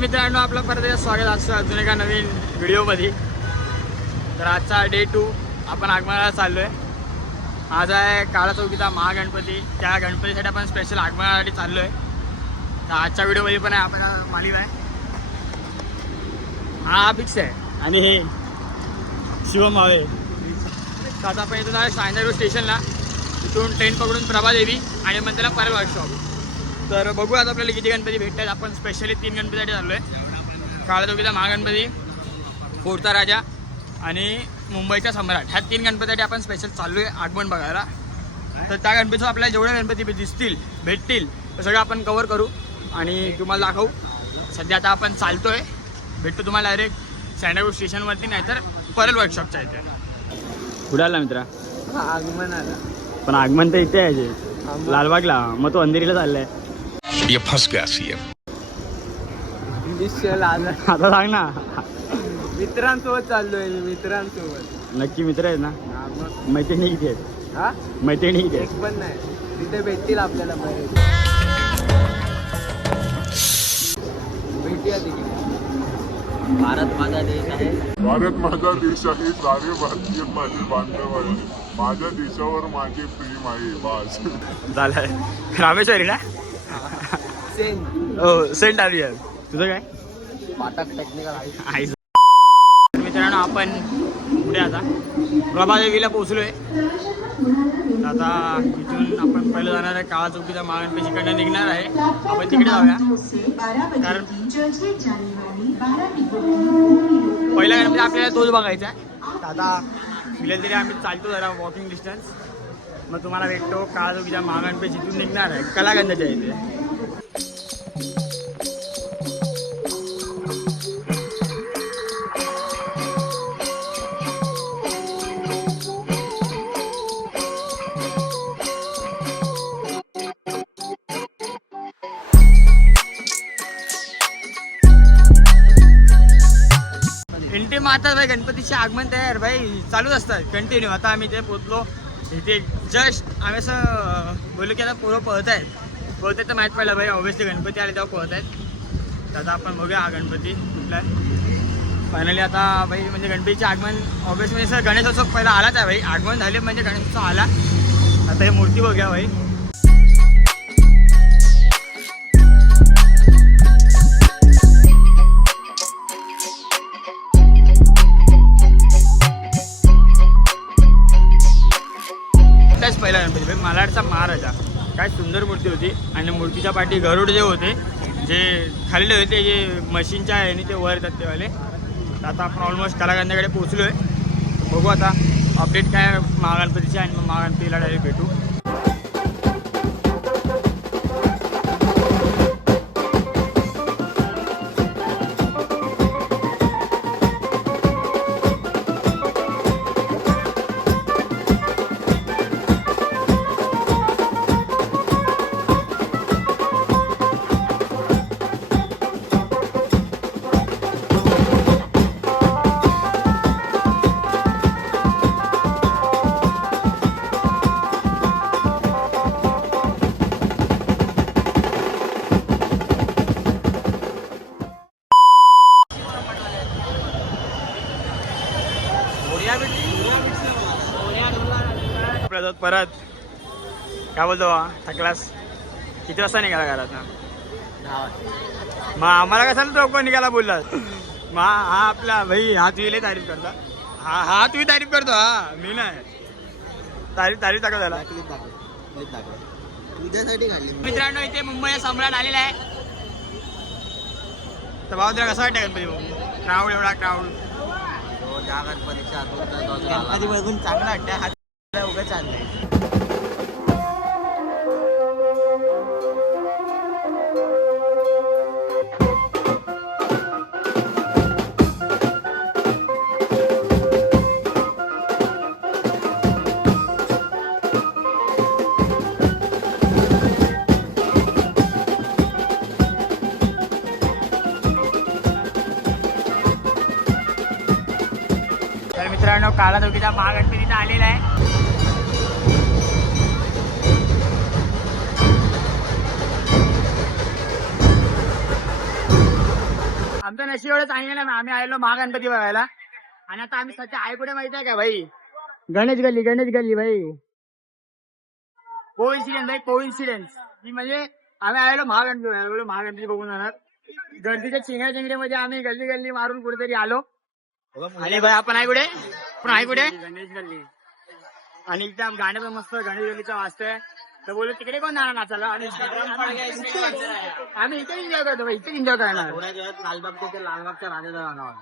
मित्रांनो, आपलं परत स्वागत असतं अजून एका नवीन व्हिडिओमध्ये. तर आजचा डे 2 आपण आगमनाला चाललो आहे. आज आहे काळा चौकीचा महागणपती. त्या गणपतीसाठी आपण स्पेशल आगमनासाठी चाललो आहे. तर आजच्या व्हिडिओमध्ये पण आहे आपण मालिक आहे, हा फिक्स आहे, आणि हे शिवम मावे. तर आता आपण इथून आहे सायंदर स्टेशनला. तिथून ट्रेन पकडून प्रभादेवी आणि मग त्याला परल वर्कशॉप. तर बघू आता आपल्याला किती गणपती भेटतात. आपण स्पेशली 3 गणपतीसाठी चाललो आहे. काळा चौकीचा महागणपती, फोडचा राजा आणि मुंबईचा सम्राट. ह्या 3 गणपतीसाठी आपण स्पेशल चाललो आहे आगमन बघायला. तर त्या गणपतीचं आपल्याला जेवढे गणपती दिसतील भेटतील ते सगळं आपण कवर करू आणि तुम्हाला दाखवू. सध्या आता आपण चालतो आहे. भेटतो तुम्हाला डायरेक्ट सँडलवूड स्टेशनवरती, नाहीतर परल वर्कशॉपच्या इथे. कुठे आला मित्रा? आगमन आला. पण आगमन तर इथे आहे, लालबागला. मग तो अंधेरीला चाललाय. ये फंस गया सीएम. आता सांग ना. मित्रांसोबत चाललोय मी, मित्रांसोबत. नक्की मित्र आहेत ना? मैत्रिणी किती आहेत? हा, मैत्रिणी किती एक आहेत? पण नाही. तिथे भेटतील आपल्याला बरेच. भेटूया तिकडे. भारत माझा देश आहे. भारत माझा देश आहे. सारे भारतीय माझे बांधव आहे. माझ्या देशावर माझे प्रेम आहे. बास झालंय. रामेश्वरी ना? सेंट. हो, सेंट आली आहे. तुझं काय? पाटक टेक्निकल आहे. मित्रांनो, आपण पुढे आता प्रभादेवीला पोहोचलोय. आता इथून आपण पहिलं जाणार आहे काळा चौकीचा महागणपतीकडनं निघणार आहे. आपण तिकडे जाऊया, कारण पहिला गणपती आपल्याला तोच बघायचा आहे. आता गेल्या तरी आम्ही चालतो जरा वॉकिंग डिस्टन्स. मग तुम्हाला भेटतो काळा चौकीचा महागणपती जिथून निघणार आहे कलागंधाच्या इथे. एंट्री मारतात भाई, गणपतीचे आगमन तयार भाई चालूच असतात कंटिन्यू. आता आम्ही इथे पोचलो. इथे जस्ट आम्ही असं बोललो की आता पोरं पळत आहेत तर माहीत पडलं भाई ऑब्विसली गणपती आले तेव्हा पळत आहेत. आता आपण बघूया हा गणपती कुठला आहे. फायनली आता भाई म्हणजे गणपतीचे आगमन ऑब्विसली म्हणजे सर गणेशोत्सव पहिला आलाच आहे भाई. आगमन झाले म्हणजे गणेशोत्सव आला. आता हे मूर्ती बघूया भाई. पहिला गणपती भाई मालाडचा महाराजा. काय सुंदर मूर्ती होती. आणि मूर्तीच्या पाठी गरुड जे होते, जे खाल्ले होते, जे मशीनच्या ह्याने ते वर येतात तेवाले. आता आपण ऑलमोस्ट कलागंधाकडे पोहोचलो आहे. बघू आता अपडेट काय महागणपतीचे, आणि मग महागणपतीला डायरेक्ट भेटू. परत काय बोलतो थकलास? किती वाजता निघाला घरात ना? 10 मग आम्हाला कसा लवकर निघाला बोललास? मग हा आपला भाई, हा तुझी तारीफ करता. हा तुझी तारीफ करतो. हा मी नाही. तारीफ दाखव झाला. तुझ्यासाठी काढली. मित्रांनो, इथे मुंबई सम्राट आलेला आहे. तर भाऊ तुला कसं वाटतं गणपती बघून? क्राऊड, एवढा क्राऊड. त्या गणपतीच्या गणपती बघून चांगला वाटतं. हा उगा चाललंय. तर मित्रांनो, काळा चौकीचा महागणपती इथं आलेला आहे. आमचं नशीब एवढं चांगलं ना, आम्ही आलेलो महागणपती बघायला. आणि आता आम्ही सध्या आहे कुठे माहिती आहे का भाई? गणेश गल्ली भाई. कोइन्सिडेन्स भाई, कोइन्सिडेन्स. म्हणजे आम्ही आलेलो महागणपती बघून जाणार. गर्दीच्या चिंगड्यामध्ये आम्ही गल्ली मारून कुठेतरी आलो. आणि भाई आपण आहे कुठे? गणेश गल्ली. आणि एकदम गाणं पण मस्त गणेश गल्लीचं वाजतंय. तर बोललो तिकडे कोण जाणार नाचायला? आम्ही इथे एन्जॉय करतो भाई, इथे एन्जॉय करणार. लालबागच्या राजाचा जाणार.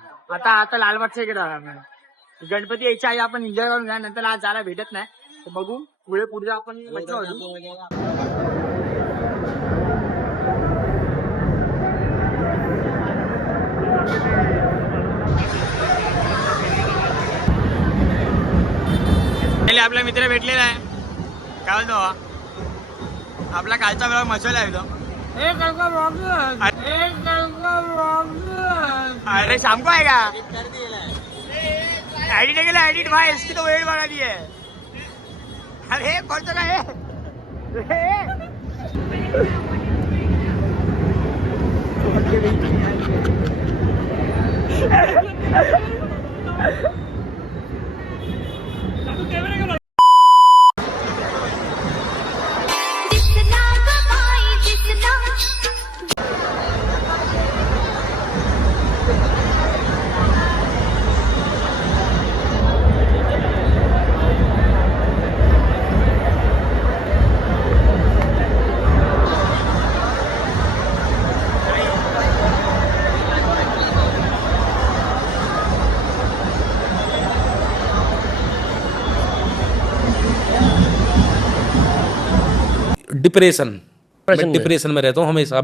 आता लालबागच्या इकडे जाणार. गणपती यायच्या आधी आपण एन्जॉय करून घ्या, नंतर आज जायला भेटत नाही. तर बघू पुढे आपण मजा होती. आपला मित्र भेटलेला आहे. काय बोलतो? आपला कालचा ब्लॉग मचवला आहे तो. अरे शामको आहे का? एडिट केला एडिट भाई, इसकी तो वेळ बघा दी है. अरे पडतो का हे? डिप्रेशन में रहता हूँ हमेशा.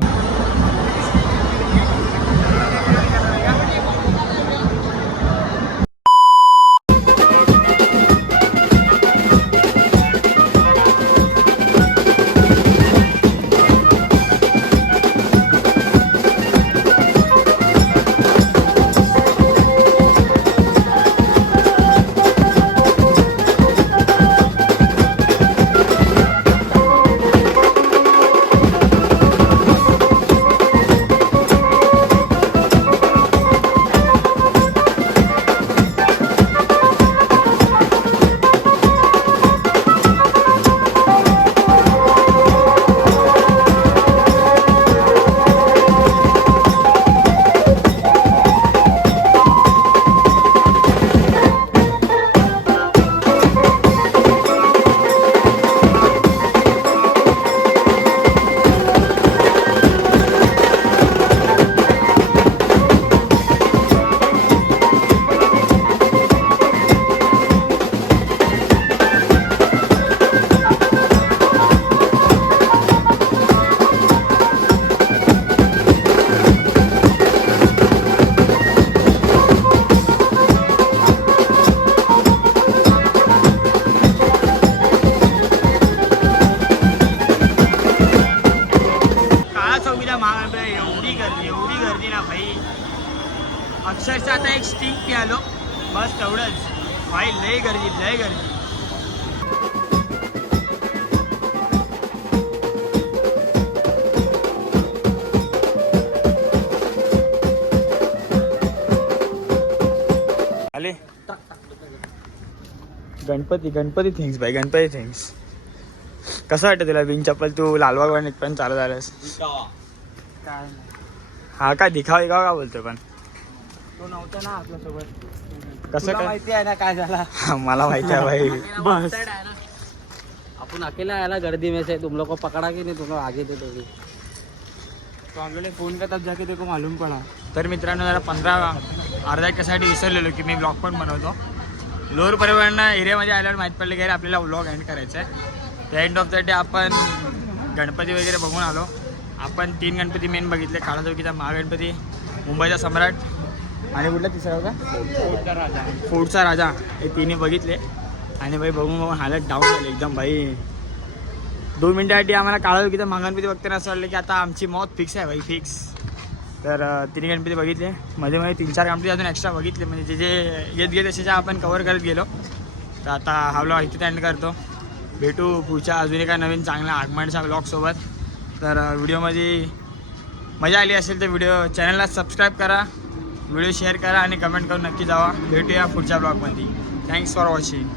अक्षरशः आता एक स्टिंग प्यालो बस तेवढंच. भाई लय गर्दी. आले गणपती थिंग्स भाई, गणपती थिंग्स. कसं वाटतं तुला बिन चप्पल तू लालबाग पण चालू झालंस? काय हा काय दिखावा का बोलतोय? पण तो नव्हता ना आपल्यासोबत. कसं काय माहिती आहे ना काय झाला? मला माहिती आहे भाई. बस अपन अकेला आया गर्दी में से, तुम लोग को पकड़ा की नहीं, तुम लोग आगे थे. तो आगे फोन का तब जाके देखो मालूम पडा. तर मित्रांनो जरा अर्धा तासासाठी विसरलेलो की मी ब्लॉग पण बनवतो. लोअर परिवहन एरियामध्ये आल्यावर माहीत पडलं की आपल्याला व्लॉग एंड करायचा आहे. त्या एंड ऑफ द डे आपण गणपती वगैरे बघून आलो. आपण 3 गणपती मेन बघितले. काळाचौकीचा महागणपती, मुंबईचा सम्राट आणि कुठला तिसरा होता फोर्टचा राजा. हे तिन्ही बघितले आणि भाई बघून हालत डाऊन झाली एकदम भाई. 2 मिनिटासाठी आम्हाला काळाचौकीचा महागणपती बघताना असं वाटलं की आता आमची मौत फिक्स आहे भाई, फिक्स. तर 3 गणपती बघितले. मध्ये 3-4 गणपती अजून एक्स्ट्रा बघितले, म्हणजे जे येत गेले तसे आपण कवर करत गेलो. तर आता हा व्लॉग इथे एंड करतो. भेटू पुढच्या अजून एका नवीन चांगल्या आगमनच्या व्लॉगसोबत. तर व्हिडिओमध्ये मजा आली असेल तर व्हिडिओ चॅनलला सबस्क्राईब करा, व्हिडिओ शेअर करा आणि कमेंट करून नक्की जावा. भेटूया पुढच्या ब्लॉगमध्ये. Thanks for watching.